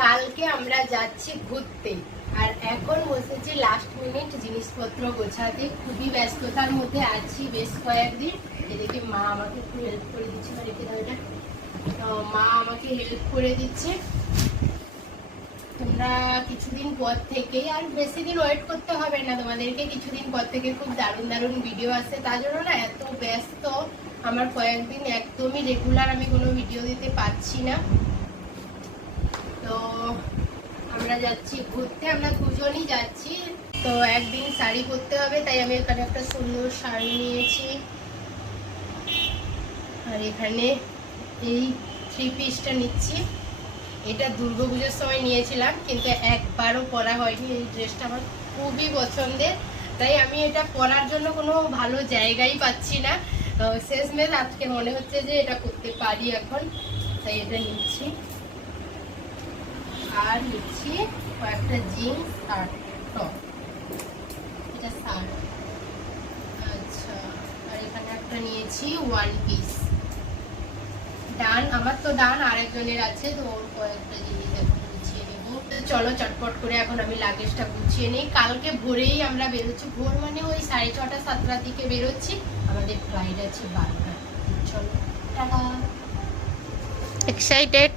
কালকে আমরা যাচ্ছি ঘুরতে, আর এখন বসেছি লাস্ট মিনিট জিনিসপত্র গোছাতে। খুবই ব্যস্ততার মধ্যে আছি বেশ কয়েকদিন। এদিকে মা আমাকে একটু হেল্প করে দিচ্ছে, রেখে দাও এটা। মা আমাকে হেল্প করে দিচ্ছে। তোমরা কিছুদিন পর থেকেই, আর বেশি দিন ওয়েট করতে হবে না তোমাদেরকে, কিছুদিন পর থেকে খুব দারুণ দারুণ ভিডিও আসছে। তার জন্য না এত ব্যস্ত আমার কয়েকদিন একদমই রেগুলার আমি কোনো ভিডিও দিতে পারছি না। তো আমরা যাচ্ছি ঘুরতে, আমরা দুজনই যাচ্ছি। তো একদিন শাড়ি পরতে হবে, তাই আমি এখানে একটা সুন্দর শাড়ি নিয়েছি। আর এখানে এই 3 পিসটা নিচ্ছি। এটা দুর্গাপুজোর সময় নিয়েছিলাম, কিন্তু একবারও পরা হয়নি। এই ড্রেসটা আমার খুবই পছন্দের, তাই আমি এটা পরার জন্য কোনো ভালো জায়গাই পাচ্ছি না। শেষমেশ আজকে মনে হচ্ছে যে এটা করতে পারি এখন, তাই এটা নিচ্ছি। আর নিচ্ছি কয়েকটা জিন্স আর টপ, এটা শার্ট। আচ্ছা, আর এখানে একটা নিয়েছি 1 পিস। ডান, আমার তো ডান, আরেকজনের আছে, তো ওর কয়েকটা জিনিস এখন গুছিয়ে নেব। চলো চটপট করে এখন আমি লাগেজটা গুছিয়ে নিই। কালকে ভোরেই আমরা বেরোচ্ছি, ভোর মানে ওই 6:30 7টার দিকে বেরোচ্ছি। আমাদের ফ্লাইট আছে 12টায়। চলো টাটা। এক্সাইটেড?